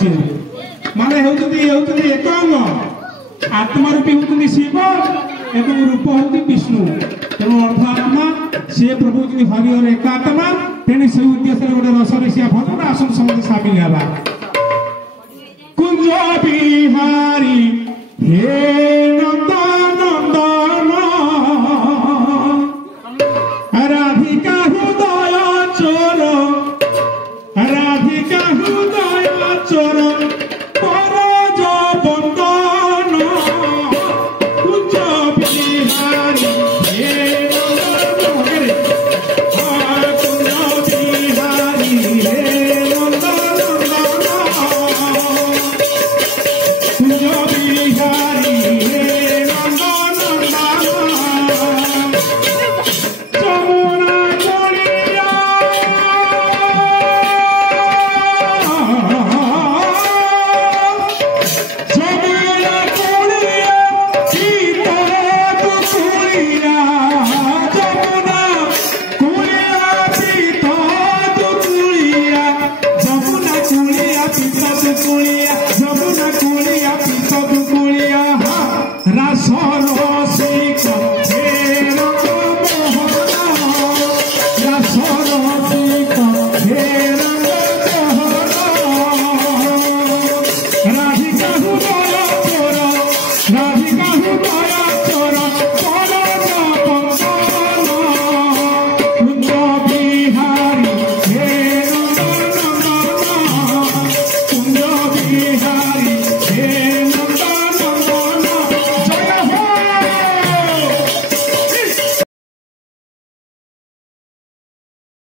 अच्छी माने होती एक अंग आत्मा रूपी होती शिव एवं रूप होती विष्णु तेणु अर्थ आत्मा सी प्रभु हरिहर एक आत्मा तेणु से उद्देश्य गोटे रसरसिया भजन आसन समस्त सामिल है कुंज बिहारी हे